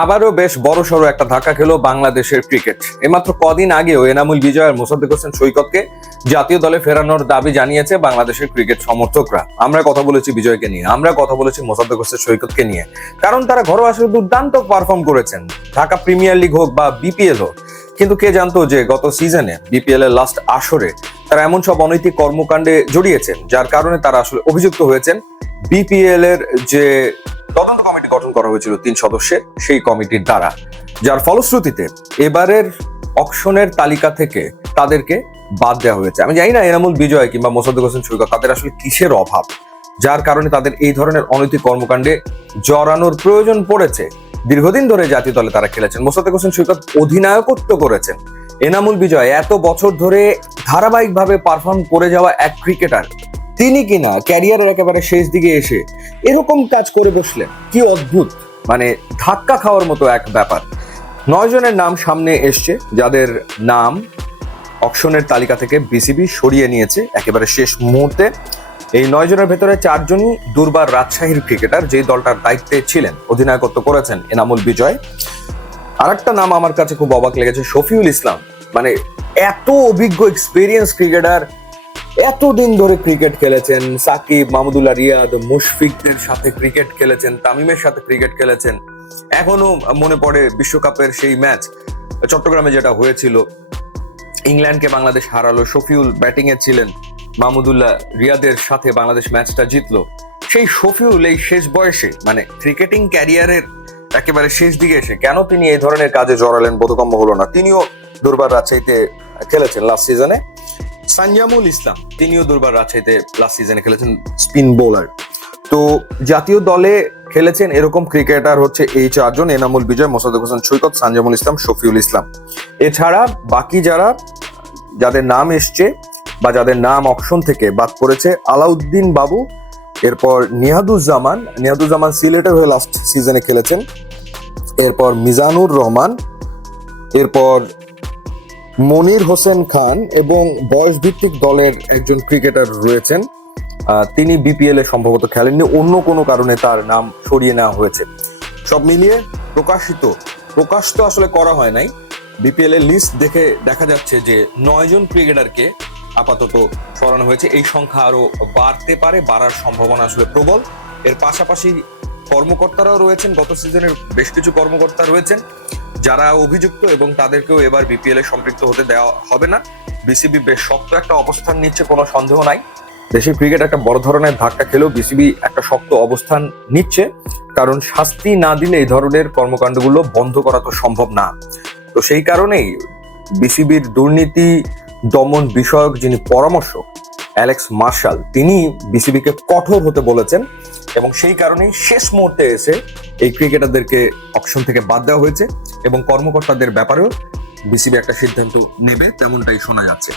আবারও বেশ বড়সড় একটা ধাক্কা খেলো বাংলাদেশের ক্রিকেট। এইমাত্র কদিন আগেও এনামুল বিজয় আর মোসাদ্দেক হোসেন সৈকতকে জাতীয় দলে ফেরানোর দাবি জানিয়েছে বাংলাদেশের ক্রিকেট সমর্থকরা। আমরা কথা বলেছি বিজয়কে নিয়ে, আমরা কথা বলেছি মোসাদ্দেক হোসেন সৈকতকে নিয়ে, কারণ তারা ঘরোয়া আসরে দুর্দান্ত পারফর্ম করেছেন, ঢাকা প্রিমিয়ার লিগ হোক বা বিপিএল হোক। কিন্তু কে জানতো যে গত সিজনে বিপিএল এর লাস্ট আসরে তারা এমন সব অনৈতিক কর্মকাণ্ডে জড়িয়েছেন, যার কারণে তারা আসলে অভিযুক্ত হয়েছেন। বিপিএল এর যে তদন্ত কমিটি গঠন করা হয়েছিল 3 সদস্যের, সেই কমিটির দ্বারা, যার ফলশ্রুতিতে এবারের অকশনের তালিকা থেকে তাদেরকে বাদ দেওয়া হয়েছে। আমি জানি না এনামুল বিজয় কিংবা মোসাদ্দেক হোসেন সৈকত তাদের আসলে কিসের অভাব, যার কারণে তাদের এই ধরনের অনৈতিক কর্মকাণ্ডে জড়ানোর প্রয়োজন পড়েছে। দীর্ঘদিন ধরে জাতীয় দলে তারা খেলেছেন, মোসাদ্দেক হোসেন সৈকত অধিনায়কত্ব করেছেন। এনামুল বিজয় এত বছর ধরে ধারাবাহিকভাবে পারফর্ম করে যাওয়া এক ক্রিকেটার, তিনি কিনা ক্যারিয়ারের একেবারে শেষ দিকে এসে এরকম কাজ করে বসলেন। কি অদ্ভুত, মানে ধাক্কা খাওয়ার মতো এক ব্যাপার। 9 জনের নাম সামনে এসছে, যাদের নাম অকশনের তালিকা থেকে বিসিবি সরিয়ে নিয়েছে একেবারে শেষ মুহূর্তে। এই 9 জনের ভেতরে 4 জনই দুর্বার রাজশাহীর ক্রিকেটার, যেই দলটার দায়িত্বে ছিলেন, অধিনায়কত্ব করেছেন এনামুল বিজয়। আরেকটা নাম আমার কাছে খুব অবাক লেগেছে, শফিউল ইসলাম। মানে এত অভিজ্ঞ এক্সপিরিয়েন্স ক্রিকেটার, এতদিন ধরে ক্রিকেট খেলেছেন, সাকিব, মাহমুদুল্লাহ রিয়াদ, মুশফিকদের সাথে ক্রিকেট খেলেছেন, তামিমের সাথে ক্রিকেট খেলেছেন। এখনো মনে পড়ে বিশ্বকাপের সেই ম্যাচ চট্টগ্রামে যেটা হয়েছিল, ইংল্যান্ডকে বাংলাদেশ হারালো, শফিউল ব্যাটিং এ ছিলেন, মাহমুদুল্লাহ রিয়াদের সাথে বাংলাদেশ ম্যাচটা জিতলো। সেই শফিউল এই শেষ বয়সে, মানে ক্রিকেটিং ক্যারিয়ারের একেবারে শেষ দিকে এসে কেন তিনি এই ধরনের কাজে জড়ালেন বোধগম্য হলো না। তিনিও দুর্বার রাজশাহীতে খেলেছেন লাস্ট সিজনে। সানজামুল ইসলাম, তিনিও দুর্বার রাজশাহীতে লাস্ট সিজনে খেলেছেন, স্পিন বোলার। তো জাতীয় দলে খেলেছেন এরকম ক্রিকেটার হচ্ছে এই 4 জন, এনামুল বিজয়, মোসাদ্দেক হোসেন সৈকত, সানজামুল ইসলাম, শফিউল ইসলাম। এছাড়া বাকি যাদের নাম এসছে বা যাদের নাম অকশন থেকে বাদ পড়েছে, আলাউদ্দিন বাবু, এরপর নিহাদুজ্জামান সিলেটের হয়ে লাস্ট সিজনে খেলেছেন, এরপর মিজানুর রহমান, এরপর মনির হোসেন খান, এবং বয়স ভিত্তিক দলের একজন ক্রিকেটার রয়েছেন, তিনি বিপিএল এ সম্ভবত খেলেননি, অন্য কোনো কারণে তার নাম সরিয়ে নেওয়া হয়েছে। সব মিলিয়ে প্রকাশ তো আসলে করা হয় নাই। বিপিএল এর লিস্ট দেখে দেখা যাচ্ছে যে 9 জন ক্রিকেটারকে আপাতত সরানো হয়েছে। এই সংখ্যা আরো বাড়তে পারে, বাড়ার সম্ভাবনা আসলে প্রবল। এর পাশাপাশি কর্মকর্তারাও রয়েছেন, গত সিজনের বেশ কিছু কর্মকর্তা রয়েছেন যারা অভিযুক্ত, এবং তাদেরকেও এবার বিপিএল এ সম্পৃক্ত হতে দেওয়া হবে না। বিসিবি বেশ শক্ত একটা অবস্থান নিচ্ছে, কোনো সন্দেহ নাই। দেশের ক্রিকেট একটা বড় ধরনের ধাক্কা খেলেও বিসিবি একটা শক্ত অবস্থান নিচ্ছে, কারণ শাস্তি না দিলে এই ধরনের কর্মকাণ্ডগুলো বন্ধ করা তো সম্ভব না। তো সেই কারণেই বিসিবির দুর্নীতি দমন বিষয়ক যিনি পরামর্শক অ্যালেক্স মার্শাল, তিনি বিসিবিকে কঠোর হতে বলেছেন, এবং সেই কারণেই শেষ মুহূর্তে এসে এই ক্রিকেটারদেরকে অকশন থেকে বাদ দেওয়া হয়েছে, এবং কর্মকর্তাদের ব্যাপারেও বিসিবি একটা সিদ্ধান্ত নেবে তেমনটাই শোনা যাচ্ছে।